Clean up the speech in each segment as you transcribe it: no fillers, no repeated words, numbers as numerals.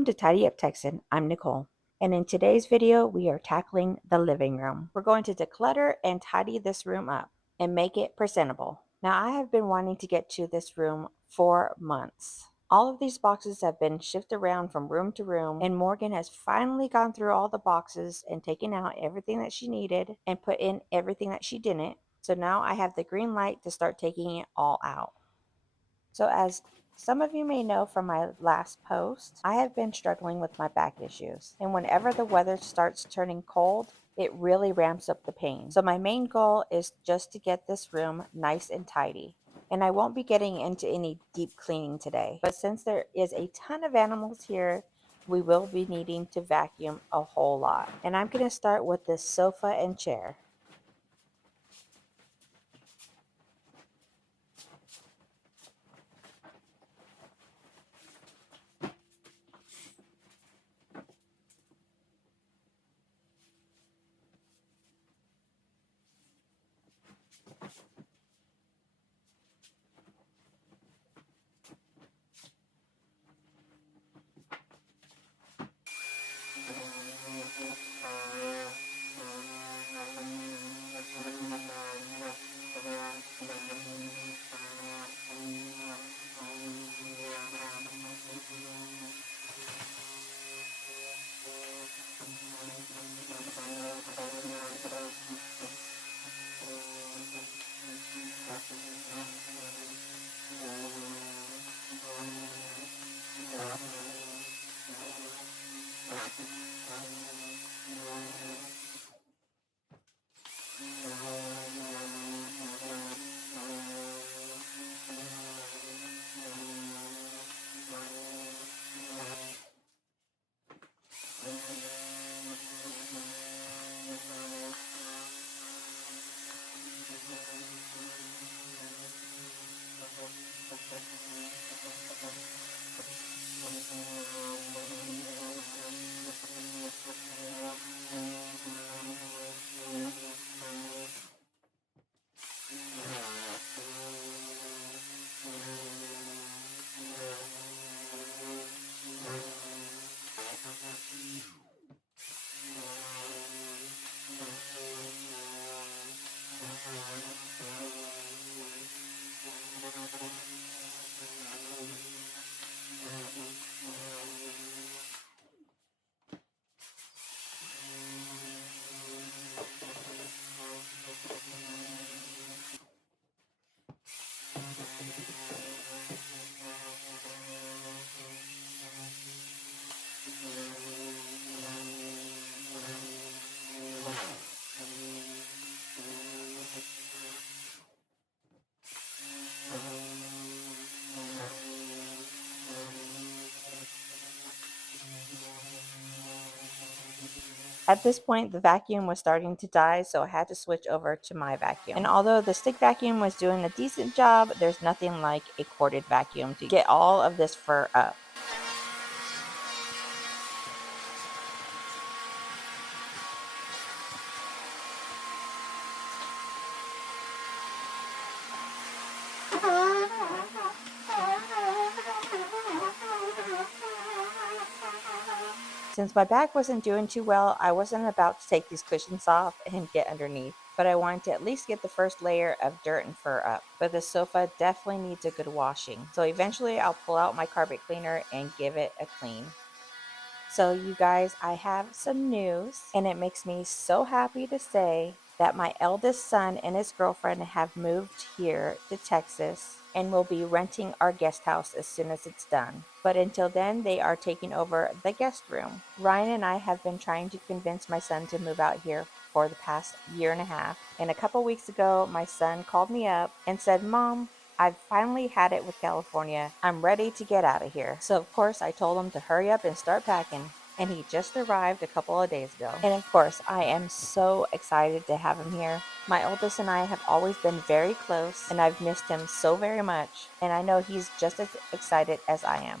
Welcome to Tidy Up Texan. I'm Nicole, and in today's video we are tackling the living room. We're going to declutter and tidy this room up and make it presentable. Now, I have been wanting to get to this room for months. All of these boxes have been shifted around from room to room, and Morgan has finally gone through all the boxes and taken out everything that she needed and put in everything that she didn't. So now I have the green light to start taking it all out. So as some of you may know from my last post, I have been struggling with my back issues. And whenever the weather starts turning cold, it really ramps up the pain. So my main goal is just to get this room nice and tidy. And I won't be getting into any deep cleaning today. But since there is a ton of animals here, we will be needing to vacuum a whole lot. And I'm going to start with this sofa and chair. At this point, the vacuum was starting to die, so I had to switch over to my vacuum. And although the stick vacuum was doing a decent job, there's nothing like a corded vacuum to get all of this fur up. Since my back wasn't doing too well, I wasn't about to take these cushions off and get underneath, but I wanted to at least get the first layer of dirt and fur up. But the sofa definitely needs a good washing, so eventually I'll pull out my carpet cleaner and give it a clean. So you guys, I have some news, and it makes me so happy to say that my eldest son and his girlfriend have moved here to Texas and will be renting our guest house as soon as it's done. But until then, they are taking over the guest room. Ryan and I have been trying to convince my son to move out here for the past year and a half. And a couple weeks ago, my son called me up and said, "Mom, I've finally had it with California. I'm ready to get out of here." So of course I told him to hurry up and start packing, and he just arrived a couple of days ago. And of course I am so excited to have him here. My oldest and I have always been very close, and I've missed him so very much, and I know he's just as excited as I am.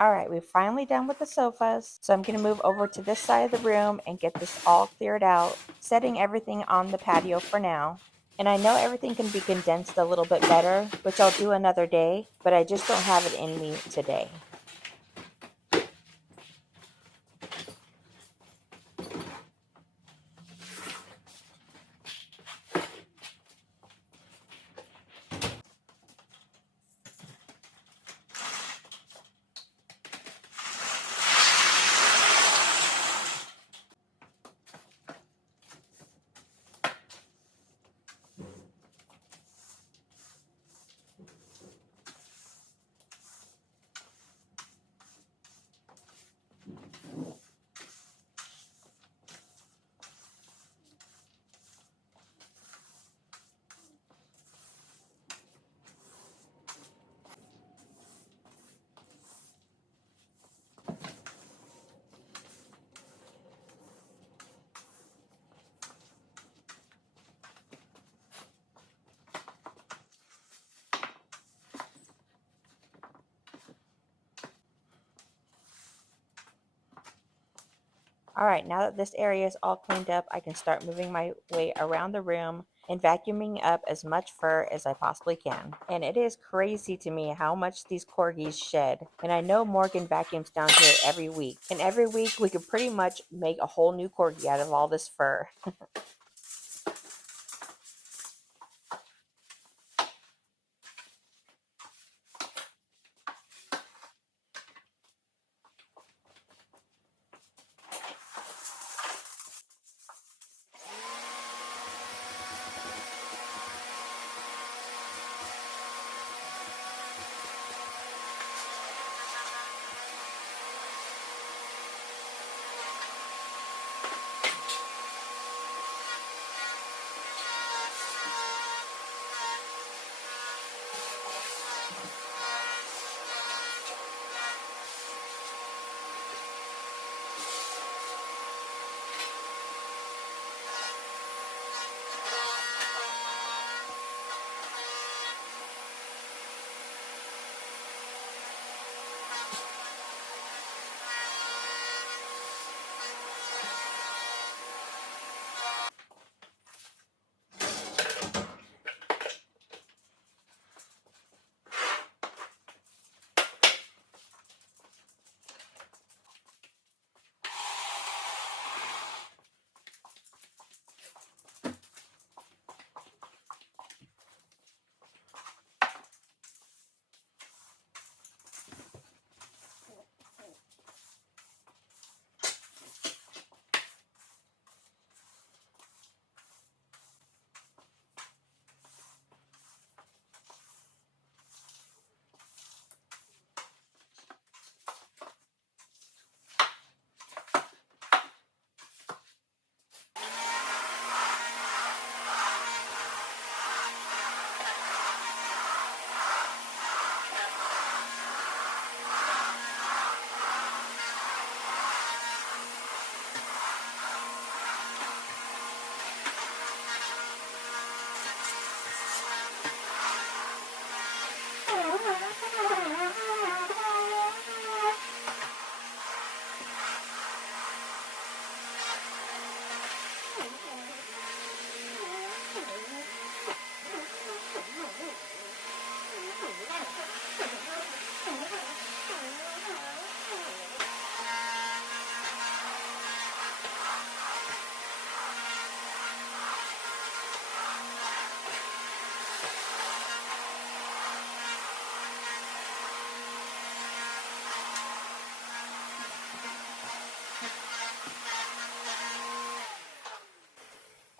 All right, we're finally done with the sofas, so I'm going to move over to this side of the room and get this all cleared out, setting everything on the patio for now. And I know everything can be condensed a little bit better, which I'll do another day, but I just don't have it in me today. All right, now that this area is all cleaned up, I can start moving my way around the room and vacuuming up as much fur as I possibly can. And it is crazy to me how much these corgis shed. And I know Morgan vacuums down here every week. And every week we could pretty much make a whole new corgi out of all this fur.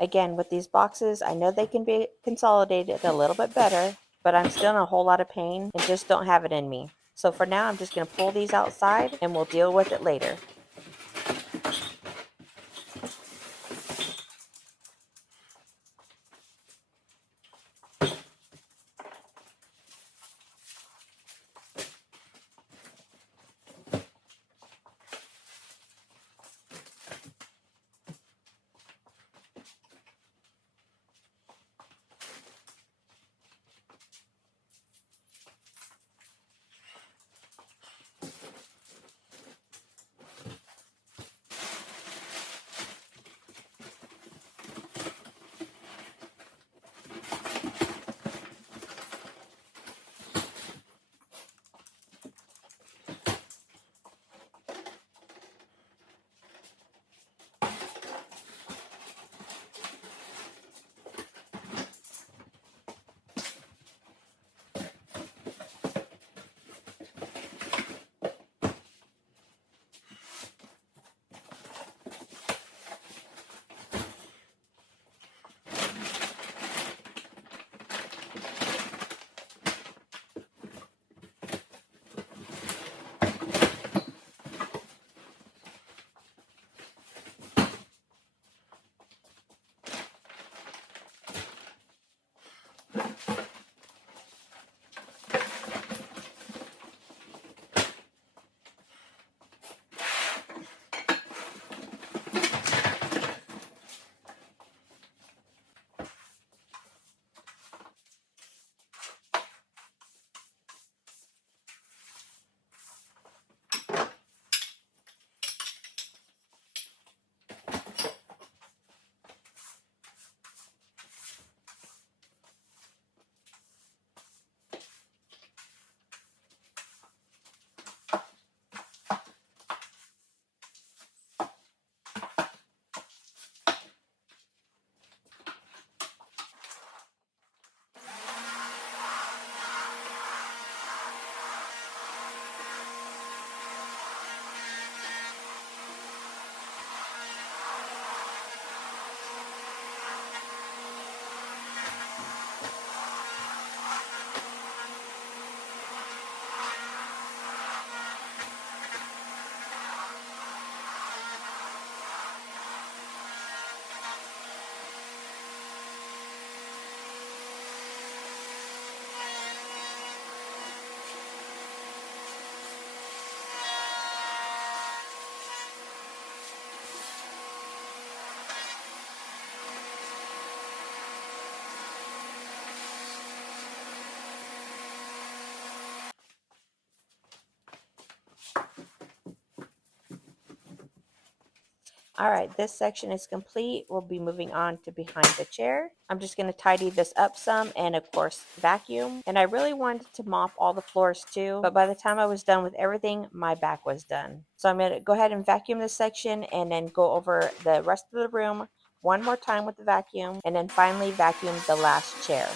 Again, with these boxes, I know they can be consolidated a little bit better, but I'm still in a whole lot of pain and just don't have it in me. So for now, I'm just going to pull these outside and we'll deal with it later. All right, this section is complete. We'll be moving on to behind the chair. I'm just going to tidy this up some and of course vacuum. And I really wanted to mop all the floors too, but by the time I was done with everything, my back was done. So I'm going to go ahead and vacuum this section and then go over the rest of the room one more time with the vacuum and then finally vacuum the last chair.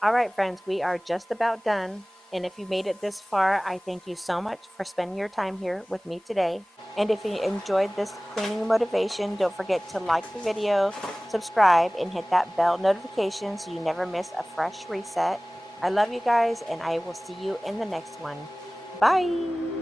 All right, friends, we are just about done. And if you made it this far, I thank you so much for spending your time here with me today. And if you enjoyed this cleaning motivation, don't forget to like the video, subscribe, and hit that bell notification so you never miss a fresh reset. I love you guys, and I will see you in the next one. Bye.